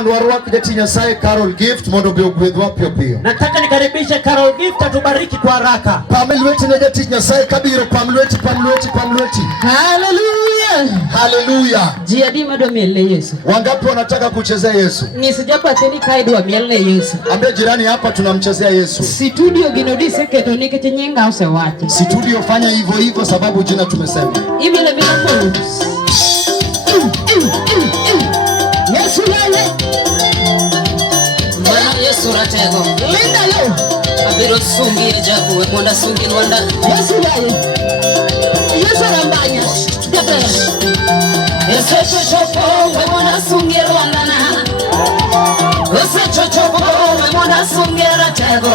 mondo warwak jati Nyasaye Carol Gift mondo be ogwedhwa pio pio. Nataka nikaribishe Carol Gift atubariki kwa haraka. Pamlweti na jati Nyasaye kabiro pamlweti. Hallelujah. Jiadi mado miele Yesu. Wangapi wanataka kuchezea Yesu? Nisijapa teni kaidwa miele Yesu. Ambia jirani hapa tunamchezea Yesu. Studio ginodise keto nikeche nyenga usewati. Studio fanya hivyo sababu jina tumesema. Ibile bila fulu. Yesu lale. Mwana Yesu ratego. Linda yo. Abiro sungi ejabu wemonda sungi nwanda. Yesu lale. Yesu rambanya. Yesu chochopo wemonda sungi nwanda na. Yesu chochopo wemonda sungi ratego.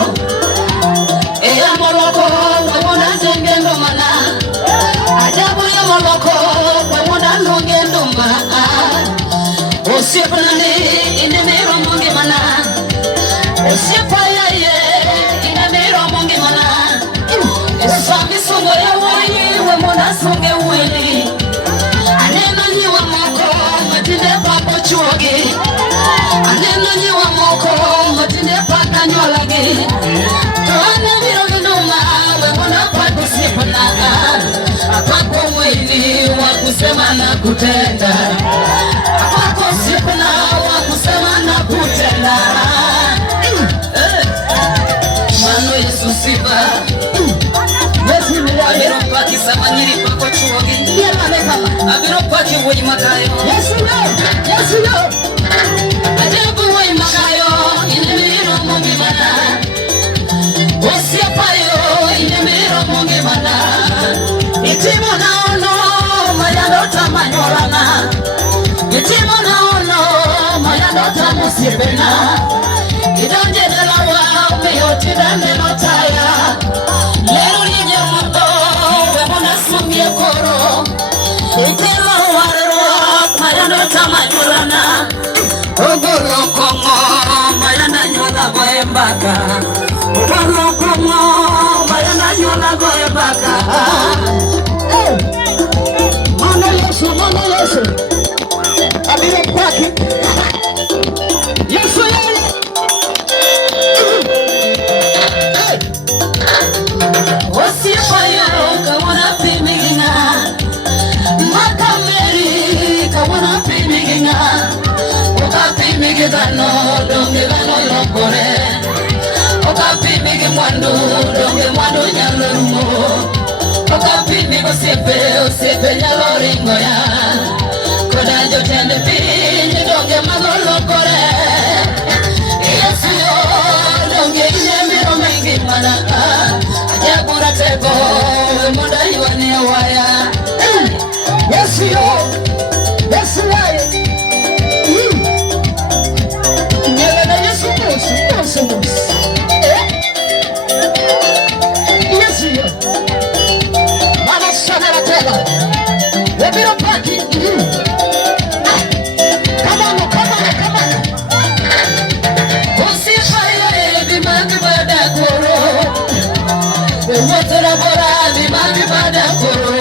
Eya moloko wemonda zengendo mana. Ajabu ya moloko wemonda lungendo mana. Osipani inemero mungi mana. Osipaya ye inemero mungi mana. Esami sungo ya woi wemona sunge wili. Anena niwa moko matinde papo chuogi. Anena niwa moko matinde paka nyolagi. Tuane miro nduma wemona papo sipana. Apako wili wakusema na kutenda. Apako sipana wakusema na kutenda. Mano Yesu siba. Abiro paki samanyiri pako chuogi. Abiro paki woi makayo. Yesu yo. Ajabu woi makayo. Inemiro mungi mana. Osiapayo. Inemiro mungi mana. Itimo na ono. Mayandota manyorana. Itimo na ono. Mayandota musipena. Idonje dalawa. Umeyoti dande notaya. Lero nije moto. Wemona sumye koro. Itimo warero. Mayandota manyorana. Ogoro kongo. Mayanda nyola goembaka. Ogoro kongo. Mayanda nyola goembaka. Mano Yesu. Abire kwaki. Yesu yale. Osipayo kawana pimigina. Makameri kawana pimigina. Okapimigidano dongegano lokore. Okapimigimwandu dongemwandu nyalorumo. Okapimigo sepe nyaloringo ya. Koda jotende pinyi donge magolokore. Yesu yo donge inemiro mengi mana. Ajabura tego muda iwane waya. Yesu yo. Yesu wae. Nyele na Yesu musu. Yesu yo. Mama sana la tela. Webiro paki. Come on. Osipayo bimagi bada koro. Ewotora bora bimagi bada koro.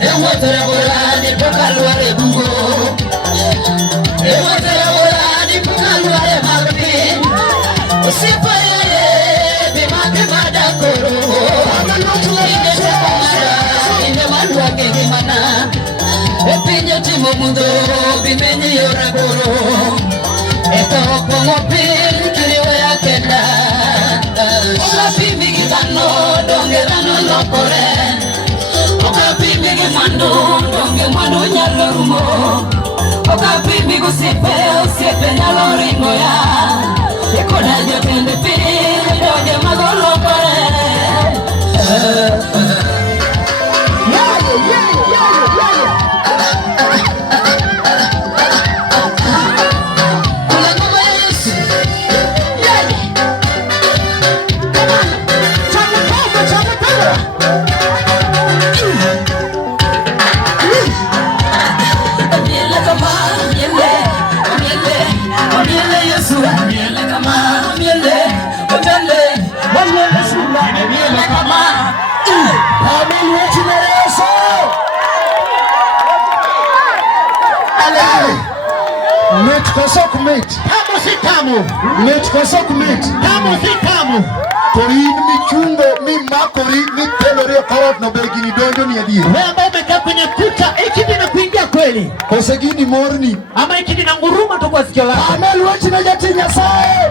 Ewotora bora di pokalware bungo. Ewotora bora di pokalware marbi. Osipayo bimagi bada koro. Ine mandwa gengi mana. Epinyo timo mundo bimenyi yora koro. Eto pongo pin kiriwe ya kenda. Okapimigi dano donge dano lokore. Okapimigi mando donge mando nyalorumo. Okapimigi sepe nyaloringo ya. Ekoda jotende pin donge magolokore. kosok mit. Tamu si tamu. Mit kosok mit. Tamu si tamu. To in michungo mi makori mi telore karot no begini donjo ni adiri. Wewe ambao umekaa kwenye kuta ikidi na kuingia kweli. Kosegini morni. Ama ikidi na nguruma tu kwa sikio lako. Amel wechi na jati nyasaye.